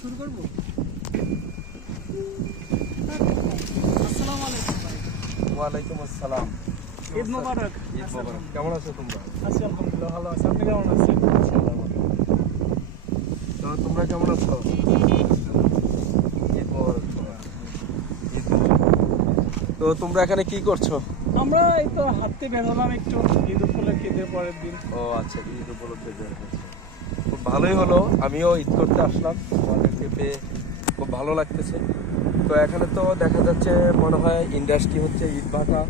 শুরু করবো। আসসালামু আলাইকুম ভাই। ওয়ালাইকুম আসসালাম। ঈদ মোবারক। ঈদ মোবারক। কেমন আছো তোমরা? আছি আলহামদুলিল্লাহ, ভালো আছি। আপনি কেমন আছেন? তো তোমরা কেমন আছো? ঈদ মোবারক তোমার। ঈদ মোবারক। তো তোমরা এখানে কি করছো? আমরা এই তো হাঁটতে বের হলাম একটু, ঈদ উপলক্ষে, ঈদের পরের দিন। ও আচ্ছা, ঈদ উপলক্ষে বের হয়েছে। খুব ভালোই হলো, আমিও ঈদ করতে আসলাম, তোমাদেরকে পেয়ে খুব ভালো লাগতেছে। তো এখানে তো দেখা যাচ্ছে মনে হয় ইন্ডাস্ট্রি হচ্ছে ইটভাটা।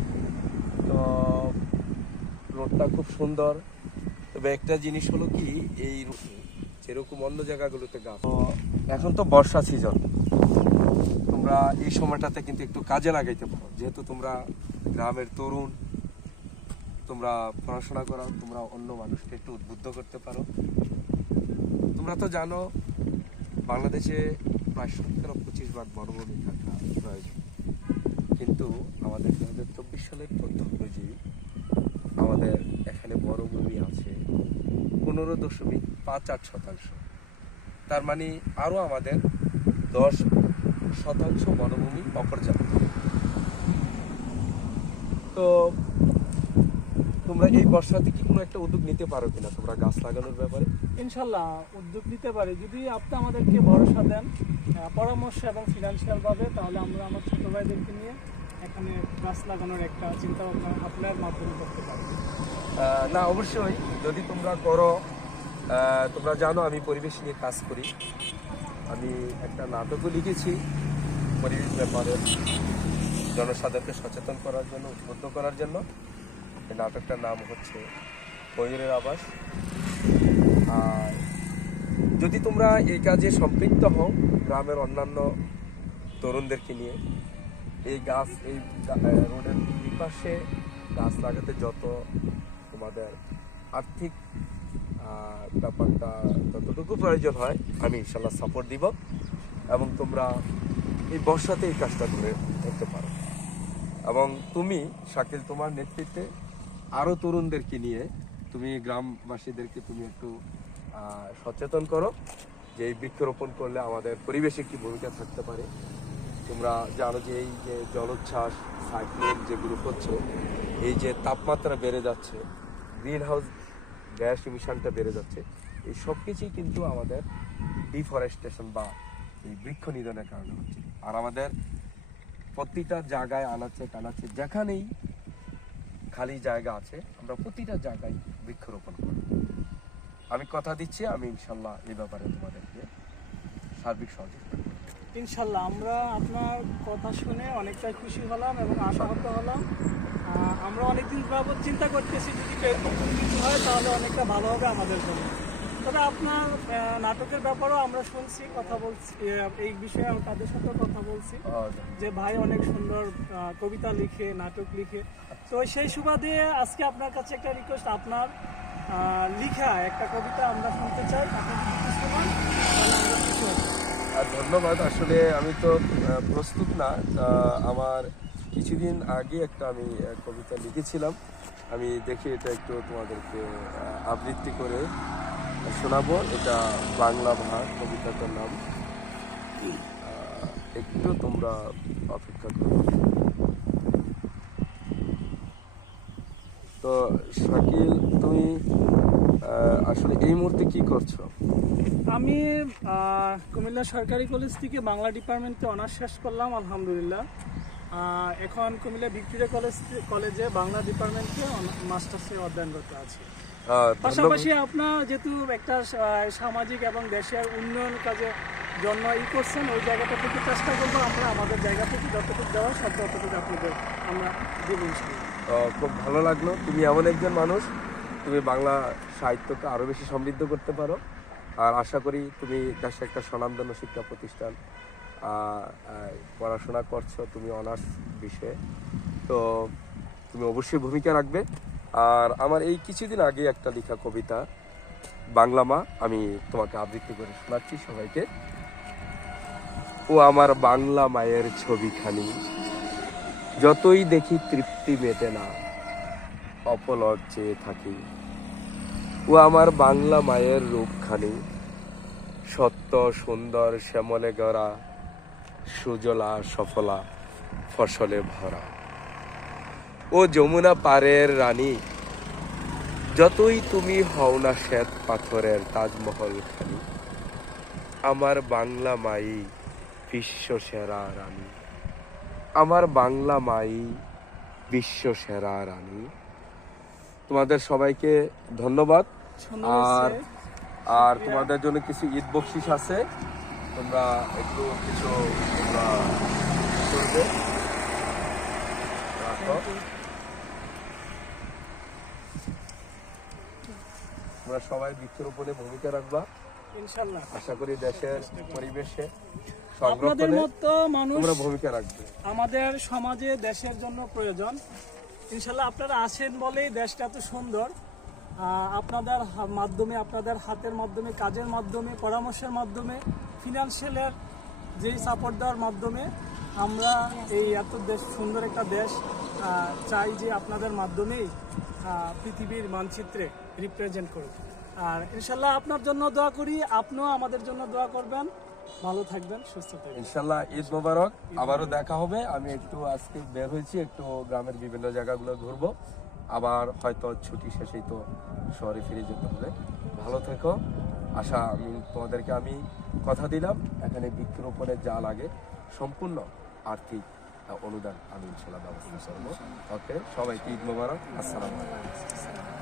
তো রোডটা খুব সুন্দর। তবে একটা জিনিস হলো কি, এই যেরকম অন্য জায়গাগুলোতে গাছ, তো এখন তো বর্ষা সিজন, তোমরা এই সময়টাতে কিন্তু একটু কাজে লাগাইতে পারো। যেহেতু তোমরা গ্রামের তরুণ, তোমরা পড়াশোনা করো, তোমরা অন্য মানুষকে একটু উদ্বুদ্ধ করতে পারো। তোমরা তো জানো বাংলাদেশে প্রায় 25% বনভূমি থাকা প্রয়োজন, কিন্তু আমাদের 2024 সালের তথ্য অনুযায়ী আমাদের এখানে বনভূমি আছে 15.58%। তার মানে আরও আমাদের 10% বনভূমি অপর্যাপ্ত। তো তোমরা এই বর্ষাতে কি কোনো একটা উদ্যোগ নিতে পারো কিনা তোমরা গাছ লাগানোর ব্যাপারে? ইনশাল্লাহ উদ্যোগ নিতে পারি, যদি আপনি আমাদেরকে ভরসা দেন পরামর্শ এবং ফিনান্সিয়াল ভাবে, তাহলে আমরা আমার ছোট ভাইদেরকে নিয়ে এখানে গাছ লাগানোর একটা চিন্তা ভাবনা আপনার মাধ্যমে করতে পারি। না, অবশ্যই যদি তোমরা করো। তোমরা জানো আমি পরিবেশ নিয়ে কাজ করি, আমি একটা নাটকও লিখেছি পরিবেশ ব্যাপারে, জনসাধারণকে সচেতন করার জন্য, উদ্বুদ্ধ করার জন্য। এই নাটকটার নাম হচ্ছে ময়ূরের আবাস। আর যদি তোমরা এই কাজে সম্পৃক্ত হও গ্রামের অন্যান্য তরুণদেরকে নিয়ে, এই গাছ, এই রোডের দুই পাশে গাছ লাগাতে যত তোমাদের আর্থিক ব্যাপারটা যতটুকু প্রয়োজন হয়, আমি ইনশাল্লাহ সাপোর্ট দিব। এবং তোমরা এই বর্ষাতে এই কাজটা করে করতে পারো। এবং তুমি শাকিল, তোমার নেতৃত্বে আরও তরুণদেরকে নিয়ে তুমি গ্রামবাসীদেরকে তুমি একটু সচেতন করো যে এই বৃক্ষরোপণ করলে আমাদের পরিবেশে কি ভূমিকা থাকতে পারে। তোমরা জানো যে এই যে জলোচ্ছ্বাস, সাইক্লোন যেগুলো হচ্ছে, এই যে তাপমাত্রা বেড়ে যাচ্ছে, গ্রিন হাউস গ্যাস ইমিশনটা বেড়ে যাচ্ছে, এই সব কিছুই কিন্তু আমাদের ডিফরেস্টেশন বা এই বৃক্ষ নিধনের কারণে হচ্ছে। আর আমাদের প্রতিটা জায়গায় আনাচে কানাচে যেখানেই খালি জায়গা আছে, আমরা প্রতিটা জায়গায় বৃক্ষরোপণ করব। আমি কথা দিচ্ছি, আমি ইনশাল্লাহ এই ব্যাপারে তোমাদেরকে সার্বিক সহযোগিতা করব। ইনশাল্লাহ আমরা আপনার কথা শুনে অনেকটাই খুশি হলাম এবং আশাহত হলাম। আমরা অনেকদিন যাবত চিন্তা করতেছি, যদি এরকম কোনো কিছু হয় তাহলে অনেকটা ভালো হবে আমাদের জন্য। তবে আপনার নাটকের ব্যাপারেও আমরা শুনছি, কথা বলছি এই বিষয়ে, আমি তাদের সাথেও কথা বলছি যে ভাই অনেক সুন্দর কবিতা লিখে, নাটক লিখে। তো সেই সুবাদে আজকে আপনার কাছে একটা রিকোয়েস্ট, আপনার লিখা একটা কবিতা আমরা শুনতে চাই। আপনি যদি কিছু শোনান তাহলে আমরা খুশি হব। ধন্যবাদ। আসলে আমি তো প্রস্তুত না। আমার কিছুদিন আগে একটা আমি কবিতা লিখেছিলাম, আমি দেখি এটা একটু তোমাদেরকে আবৃত্তি করে শোনাবো। এটা বাংলা ভাগ, কবিতাটার নাম। একটু তোমরা অপেক্ষা করো। তো শাকিল, তুমি আসলে এই মুহূর্তে কি করছো? আমি কুমিল্লা সরকারি কলেজ থেকে বাংলা ডিপার্টমেন্টে অনার্স শেষ করলাম আলহামদুলিল্লাহ। এখন কুমিল্লা ভিক্টোরিয়া কলেজে বাংলা ডিপার্টমেন্টে মাস্টার্সে অধ্যয়নরত আছি। পাশাপাশি আপনার যেহেতু একটা সামাজিক এবং দেশের উন্নয়ন কাজে জন্য করছেন, ওই জায়গাটা থেকে চেষ্টা করবো আমরা আমাদের জায়গা থেকে যতটুকু দেওয়া সব ততটুকু আপনাদের আমরা দেবো। খুব ভালো লাগলো। তুমি এমন একজন মানুষ, তুমি বাংলা সাহিত্যকে আরও বেশি সমৃদ্ধ করতে পারো। আর আশা করি তুমি দেশে একটা স্বনামধন্য শিক্ষা প্রতিষ্ঠান পড়াশোনা করছো, তুমি অনার্স বিষয়ে, তো তুমি অবশ্যই ভূমিকা রাখবে। আর আমার এই কিছুদিন আগে একটা লেখা কবিতা বাংলা মা, আমি তোমাকে আবৃত্তি করে শোনাচ্ছি সবাইকে। ও আমার বাংলা মায়ের ছবিখানি, যতই দেখি তৃপ্তি মেটে না, অপলক চেয়ে থাকি। ও আমার বাংলা মায়ের রূপখানি, সত্য সুন্দর শ্যামলে গড়া, সুজলা সফলা ফসলে ভরা। ও যমুনা পারের রানী, যতই তুমি হও না শ্বেত পাথরের তাজমহল খানি, আমার বাংলা মাই বিশ্ব সেরা রানী, আমার বাংলা মাই বিশ্ব সেরা রানী। তোমাদের সবাইকে ধন্যবাদ। আর আর তোমাদের জন্য কিছু ঈদ বকশিস আছে, তোমরা একটু কিছু তোমরা করবে, রাখো। তোমরা সবাই বৃক্ষরোপণে ভূমিকা রাখবা ইনশাআল্লাহ। আশা করি। দেশের পরিবেশে আপনাদের সংরক্ষণে মতো মানুষ তোমরা ভূমিকা রাখবে। আমাদের সমাজে দেশের জন্য প্রয়োজন। ইনশাল্লাহ আপনারা আসেন বলেই দেশটা এত সুন্দর। আপনাদের মাধ্যমে, আপনাদের হাতের মাধ্যমে, কাজের মাধ্যমে, পরামর্শের মাধ্যমে, ফিনান্সিয়ালের যেই সাপোর্ট দেওয়ার মাধ্যমে আমরা এই এত দেশ, সুন্দর একটা দেশ চাই যে আপনাদের মাধ্যমেই পৃথিবীর মানচিত্রে রিপ্রেজেন্ট করুক। আর ইনশাল্লাহ আপনার জন্য দোয়া করি, আপনিও আমাদের জন্য দোয়া করবেন। ভালো থাকবেন, সুস্থ থাকবেন। ইনশাল্লাহ ঈদ মোবারক, আবারও দেখা হবে। আমি একটু আজকে বের হয়েছি, একটু গ্রামের বিভিন্ন জায়গাগুলো ঘুরবো, আবার হয়তো ছুটি শেষেই তো শহরে ফিরে যেতে হবে। ভালো থেকো। আমি তোমাদেরকে কথা দিলাম, এখানে বৃক্ষরোপণের যা লাগে সম্পূর্ণ আর্থিক অনুদান আমি ইনশাল্লাহ ব্যবস্থা করবো। ওকে, সবাইকে ঈদ মোবারক। আসসালামু আলাইকুম।